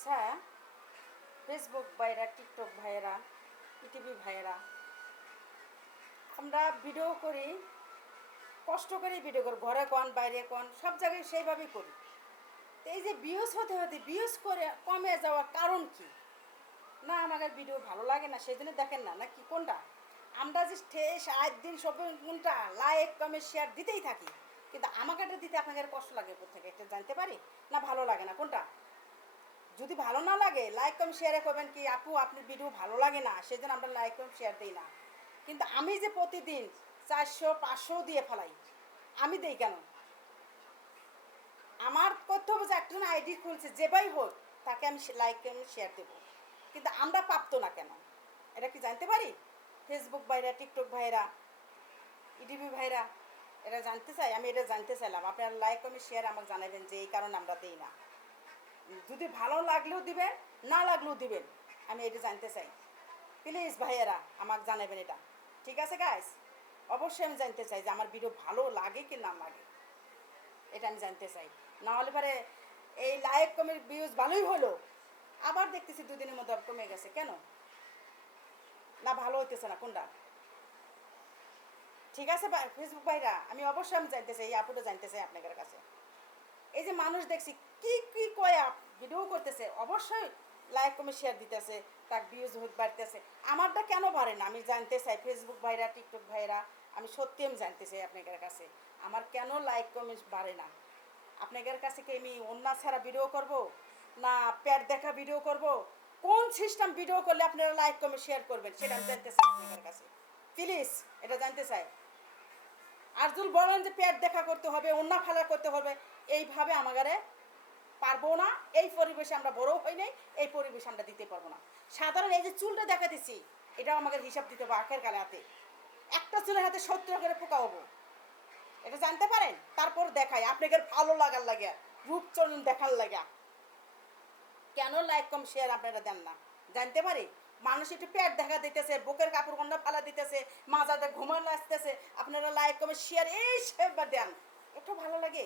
আচ্ছা, ফেসবুক ভাইরা, টিকটক ভাইয়েরা, ইটিভি ভাইয়েরা, আমরা ভিডিও করি, কষ্ট করে ভিডিও করি, ঘরে কোন বাইরে কোন সব জায়গায় সেইভাবেই করি। তো এই যে ভিউজ হতে হতে ভিউজ করে কমে যাওয়ার কারণ কি? না আমাদের ভিডিও ভালো লাগে না সেই জন্য দেখেন না, নাকি কোনটা? আমরা যে ঠেস আট দিন সব কোনটা লাইক কমেন্ট শেয়ার দিতেই থাকি, কিন্তু আমাকে এটা দিতে আপনাদের কষ্ট লাগে কোথেকে এটা জানতে পারি? না ভালো লাগে না কোনটা? যদি ভালো না লাগে লাইক কম শেয়ারে করবেন কি আপু আপনি ভিডিও ভালো লাগে না সেই জন্য আমরা লাইক কম শেয়ার দিই না। কিন্তু আমি যে প্রতিদিন 400 500 দিয়ে ফেলাই, আমি দেই কেন? আমার করতে হবে যে একজন আইডি খুলছে যেভাই হোক তাকে আমি লাইক কম শেয়ার দেবো, কিন্তু আমরা প্রাপ্ত না কেন? এটা কি জানতে পারি? ফেসবুক ভাইরা, টিকটক ভাইরা, ইটিভি ভাইরা, এটা জানতে চাই, আমি এটা জানতে চাইলাম। আপনারা লাইক কমেন্ট শেয়ার আমাকে জানাবেন যে এই কারণে আমরা দিই না। যদি ভালো লাগলেও দিবেন, না লাগলেও দিবেন, আমি এটা জানতে চাই। প্লিজ ভাইয়েরা আমাকে জানাবেন এটা। ঠিক আছে গাইস? অবশ্যই আমি জানতে চাই যে আমার ভিডিও ভালো লাগে কি না লাগে, এটা আমি জানতে চাই। না হলে পরে এই লাইক কমেন্ট ভিউজ ভালোই হলো, আবার দেখতেছি দুদিনের মধ্যে কমে গেছে কেন? না ভালো হইতেছে না কোনটা? ঠিক আছে ফেসবুক ভাইরা, আমি অবশ্যই আমি জানতে চাই, এই আপুটা জানতে চাই আপনাদের কাছে। এই যে মানুষ দেখছি কি কি কয়া ভিডিও করতেছে, অবশ্যই লাইক কমেন্ট শেয়ার দিতেছে, তার ভিউজ বাড়তেছে, আমারটা কেন বাড়ে না আমি জানতে চাই। ফেসবুক ভাইরা, টিকটক ভাইরা, আমি সত্যি আমি জানতে চাই আপনাদের কাছে আমার কেন লাইক কমেন্ট বাড়ে না। আপনাদের কাছে কি আমি অন্য ছাড়া ভিডিও করব, না প্যাট দেখা ভিডিও করব? কোন সিস্টেম ভিডিও করলে আপনারা লাইক কমেন্ট শেয়ার করবেন সেটা আমি জানতে চাই আপনাদের কাছে। প্লিজ এটা জানতে চাই। আর যদি বলেন যে পেট দেখা করতে হবে, অন্য ফালা করতে হবে, এইভাবে আমাদের পারবো না। এই পরিবেশে আমরা বড় হই নাই, এই পরিবেশে আমরা দিতে পারবো না। সাধারণ এই যে চুলটা দেখা দিচ্ছি, এটাও আমাদের হিসাব দিতে হবে আখের কালে হাতে। একটা চুলের হাতে 70 করে পোকা হবো, এটা জানতে পারেন? তারপর দেখাই আপনাদের ভালো লাগার লাগে, রূপচরণ দেখার লাগে। কেন লাইক কম শেয়ার আপনারা দেন না জানতে পারি? মানুষ একটু পেট দেখা দিতেছে, বুকের কাপড় কন্যা ফালা দিতেছে, মাজাতে ঘুমানো আসতেছে, আপনারা লাইক কমে শেয়ার এই সেবা দেন, একটু ভালো লাগে।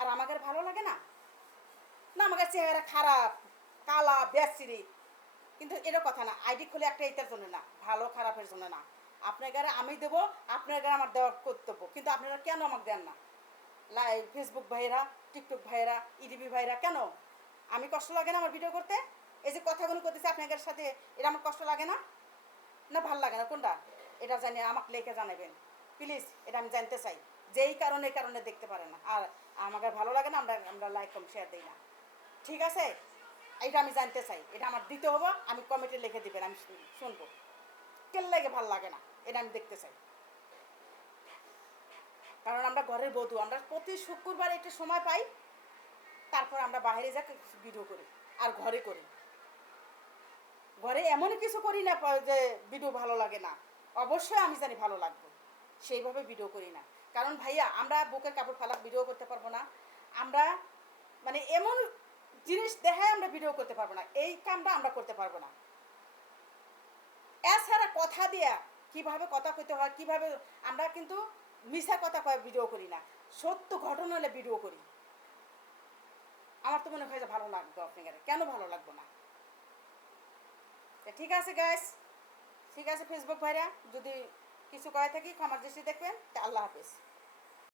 আর আমাদের ভালো লাগে না? না আমাদের চেহারা খারাপ, কালা বেসিরি, কিন্তু এটা কথা না। আইডি খুলে একটা এটার জন্য না, ভালো খারাপের জন্য না। আপনার গায়ে আমি দেবো, আপনার গায়ে আমার দেওয়ার কর্তব্য, কিন্তু আপনারা কেন আমাকে দেন না? ফেসবুক ভাইয়েরা, টিকটক ভাইয়েরা, ইডিবি ভাইয়েরা, কেন? আমি কষ্ট লাগে না আমার ভিডিও করতে? এই যে কথাগুলো করতেছি আপনাদের সাথে, এটা আমার কষ্ট লাগে না? না ভাল লাগে না কোনটা? এটা জানি আমাকে লেখে জানাবেন প্লিজ, এটা আমি জানতে চাই যে এই কারণে দেখতে পারে না। আর আমাকে ভালো লাগে না, আমরা আমরা লাইক কম শেয়ার দিই না। ঠিক আছে, এটা আমি জানতে চাই, এটা আমার দিতে হবে, আমি কমেন্টে লিখে দিবেন, আমি শুনবো কেন লাগে ভাল লাগে না, এটা আমি দেখতে চাই। কারণ আমরা ঘরের বধূ, আমরা প্রতি শুক্রবার একটা সময় পাই, তারপর আমরা বাইরে যা ভিডিও করি আর ঘরে করি। ঘরে এমন কিছু করি না যে ভিডিও ভালো লাগে না, অবশ্যই আমি জানি ভালো লাগবে, সেইভাবে ভিডিও করি না। কারণ ভাইয়া আমরা বুকের কাপড় ফালা ভিডিও করতে পারবো না, আমরা মানে এমন জিনিস দেখায় আমরা ভিডিও করতে পারবো না, এই কামটা আমরা করতে পারবো না। এছাড়া কথা দেয়া কিভাবে কথা কইতে হয় কিভাবে, আমরা কিন্তু মিশা কথা কয়ে ভিডিও করি না, সত্য ঘটনা হলে ভিডিও করি। আমার তো মনে হয় যে ভালো লাগবে আপনাদের, কেন ভালো লাগবে না? ঠিক আছে গাইস, ঠিক আছে ফেসবুক ভাইরা, যদি কিছু কয়ে থাকি ক্ষমার দৃষ্টি দেখবেন। আল্লাহ হাফিজ।